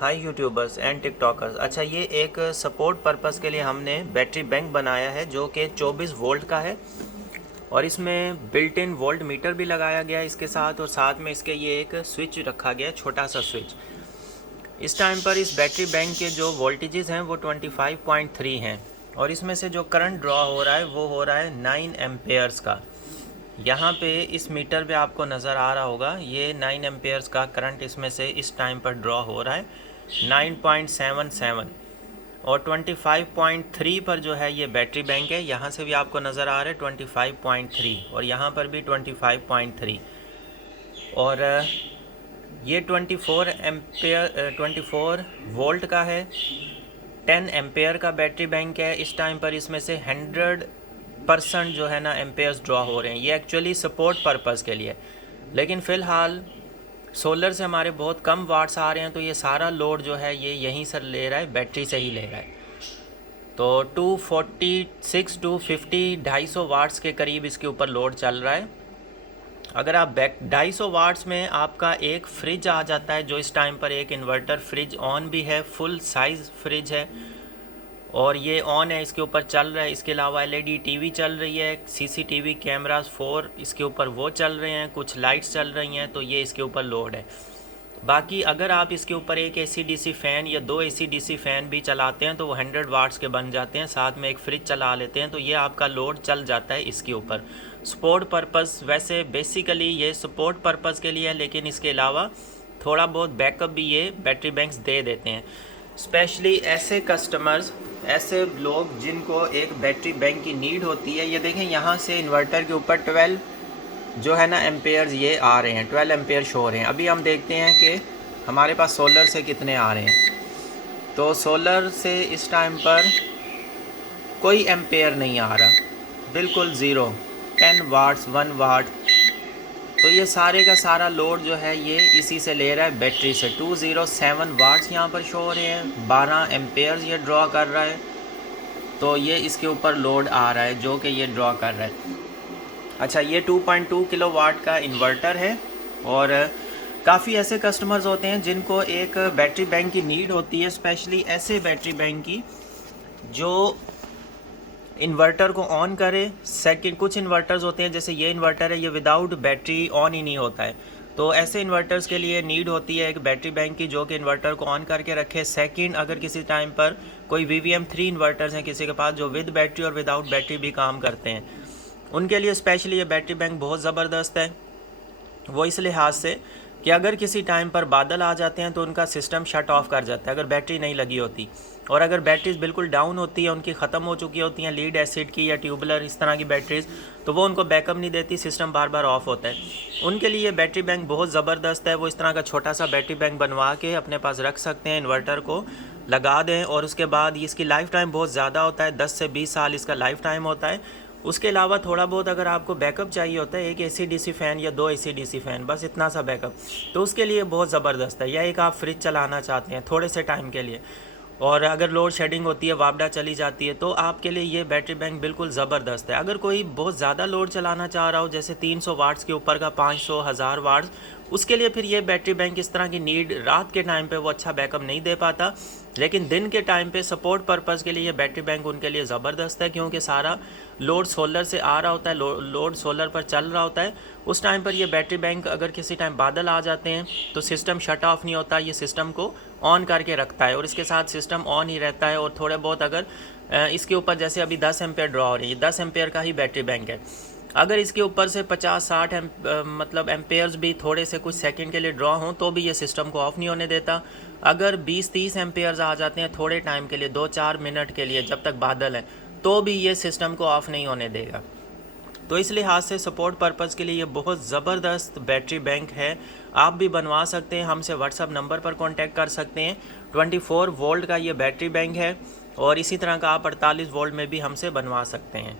Hi YouTubers and TikTokers. अच्छा, ये एक सपोर्ट पर्पस के लिए हमने बैटरी बैंक बनाया है जो कि 24 वोल्ट का है और इसमें बिल्ट इन वोल्ट मीटर भी लगाया गया है इसके साथ, और साथ में इसके ये एक स्विच रखा गया है, छोटा सा स्विच। इस टाइम पर इस बैटरी बैंक के जो वोल्टेजेस हैं वो 25.3 हैं और इसमें से जो करंट ड्रॉ हो रहा है वो हो रहा है 9 एम्पेयर्स का। यहाँ पे इस मीटर पे आपको नज़र आ रहा होगा, ये 9 एम्पेयर्स का करंट इसमें से इस टाइम पर ड्रॉ हो रहा है 9.77। और 25.3 पर जो है ये बैटरी बैंक है, यहाँ से भी आपको नज़र आ रहा है 25.3 और यहाँ पर भी 25.3। और ये 24 वोल्ट का है, 10 एम्पेयर का बैटरी बैंक है। इस टाइम पर इसमें से 100% जो है ना एम्पेयर्स ड्रॉ हो रहे हैं। ये एक्चुअली सपोर्ट पर्पस के लिए, लेकिन फ़िलहाल सोलर से हमारे बहुत कम वाट्स आ रहे हैं, तो ये सारा लोड जो है ये यहीं से ले रहा है, बैटरी से ही ले रहा है। तो 246 टू 50 250 वाट्स के करीब इसके ऊपर लोड चल रहा है। अगर आप 250 वाट्स में आपका एक फ्रिज आ जाता है, जो इस टाइम पर एक इन्वर्टर फ्रिज ऑन भी है, फुल साइज़ फ्रिज है और ये ऑन है, इसके ऊपर चल रहा है। इसके अलावा एलईडी टीवी चल रही है, सीसीटीवी कैमरास 4 इसके ऊपर वो चल रहे हैं, कुछ लाइट्स चल रही हैं, तो ये इसके ऊपर लोड है। बाकी अगर आप इसके ऊपर एक एसी डीसी फ़ैन या 2 एसी डीसी फ़ैन भी चलाते हैं तो वो 100 वाट्स के बन जाते हैं, साथ में एक फ्रिज चला लेते हैं तो ये आपका लोड चल जाता है इसके ऊपर। सपोर्ट पर्पस, वैसे बेसिकली ये सपोर्ट पर्पस के लिए है, लेकिन इसके अलावा थोड़ा बहुत बैकअप भी ये बैटरी बैंक्स दे देते हैं। स्पेशली ऐसे कस्टमर्स, ऐसे लोग जिनको एक बैटरी बैंक की नीड होती है। ये देखें, यहाँ से इन्वर्टर के ऊपर 12 जो है ना एम्पेयर्स ये आ रहे हैं, 12 एम्पेयर शो हो रहे हैं। अभी हम देखते हैं कि हमारे पास सोलर से कितने आ रहे हैं। तो सोलर से इस टाइम पर कोई एम्पेयर नहीं आ रहा, बिल्कुल ज़ीरो, 10 वाट्स, 1 वाट। तो ये सारे का सारा लोड जो है ये इसी से ले रहा है, बैटरी से। 207 वाट्स यहाँ पर शो हो रहे हैं, 12 एम्पेयर्स ये ड्रॉ कर रहा है, तो ये इसके ऊपर लोड आ रहा है जो कि ये ड्रॉ कर रहा है। अच्छा, ये 2.2 किलोवाट का इन्वर्टर है और काफ़ी ऐसे कस्टमर्स होते हैं जिनको एक बैटरी बैंक की नीड होती है, स्पेशली ऐसे बैटरी बैंक की जो इन्वर्टर को ऑन करे। सेकंड, कुछ इन्वर्टर्स होते हैं, जैसे ये इन्वर्टर है, ये विदाउट बैटरी ऑन ही नहीं होता है, तो ऐसे इन्वर्टर्स के लिए नीड होती है एक बैटरी बैंक की जो कि इन्वर्टर को ऑन करके रखे। सेकंड, अगर किसी टाइम पर कोई VVM3 इन्वर्टर्स हैं किसी के पास जो विद बैटरी और विदाउट बैटरी भी काम करते हैं, उनके लिए स्पेशली ये बैटरी बैंक बहुत ज़बरदस्त है। वो इस लिहाज से कि अगर किसी टाइम पर बादल आ जाते हैं तो उनका सिस्टम शट ऑफ कर जाता है अगर बैटरी नहीं लगी होती, और अगर बैटरीज बिल्कुल डाउन होती है, उनकी ख़त्म हो चुकी होती हैं, लीड एसिड की या ट्यूबुलर इस तरह की बैटरीज, तो वो उनको बैकअप नहीं देती, सिस्टम बार बार ऑफ होता है। उनके लिए ये बैटरी बैंक बहुत ज़बरदस्त है। वो इस तरह का छोटा सा बैटरी बैंक बनवा के अपने पास रख सकते हैं, इन्वर्टर को लगा दें और उसके बाद इसकी लाइफ टाइम बहुत ज़्यादा होता है, 10 से 20 साल इसका लाइफ टाइम होता है। उसके अलावा थोड़ा बहुत अगर आपको बैकअप चाहिए होता है, एक एसी डीसी फ़ैन या 2 एसी डीसी फ़ैन, बस इतना सा बैकअप, तो उसके लिए बहुत ज़बरदस्त है। या एक आप फ्रिज चलाना चाहते हैं थोड़े से टाइम के लिए, और अगर लोड शेडिंग होती है, वापडा चली जाती है, तो आपके लिए ये बैटरी बैंक बिल्कुल ज़बरदस्त है। अगर कोई बहुत ज़्यादा लोड चलाना चाह रहा हो, जैसे 300 वाट्स के ऊपर का, 500, 1000 वाट्स, उसके लिए फिर ये बैटरी बैंक इस तरह की नीड, रात के टाइम पे वो अच्छा बैकअप नहीं दे पाता, लेकिन दिन के टाइम पे सपोर्ट पर्पज़ के लिए ये बैटरी बैंक उनके लिए ज़बरदस्त है, क्योंकि सारा लोड सोलर से आ रहा होता है, लोड सोलर पर चल रहा होता है। उस टाइम पर ये बैटरी बैंक, अगर किसी टाइम बादल आ जाते हैं तो सिस्टम शट ऑफ नहीं होता, ये सिस्टम को ऑन करके रखता है और इसके साथ सिस्टम ऑन ही रहता है। और थोड़े बहुत अगर इसके ऊपर, जैसे अभी 10 एम्पेयर ड्रॉ हो रही है, 10 एम्पेयर का ही बैटरी बैंक है, अगर इसके ऊपर से 50-60 मतलब एम्पेयर्स भी थोड़े से कुछ सेकंड के लिए ड्रॉ हों तो भी ये सिस्टम को ऑफ़ नहीं होने देता। अगर 20-30 एम्पेयर्स आ जाते हैं थोड़े टाइम के लिए, 2-4 मिनट के लिए, जब तक बादल है, तो भी ये सिस्टम को ऑफ़ नहीं होने देगा। तो इस लिहाज से सपोर्ट पर्पज़ के लिए ये बहुत ज़बरदस्त बैटरी बैंक है। आप भी बनवा सकते हैं, हमसे व्हाट्सअप नंबर पर कांटेक्ट कर सकते हैं। 24 वोल्ट का ये बैटरी बैंक है और इसी तरह का आप 48 वोल्ट में भी हमसे बनवा सकते हैं।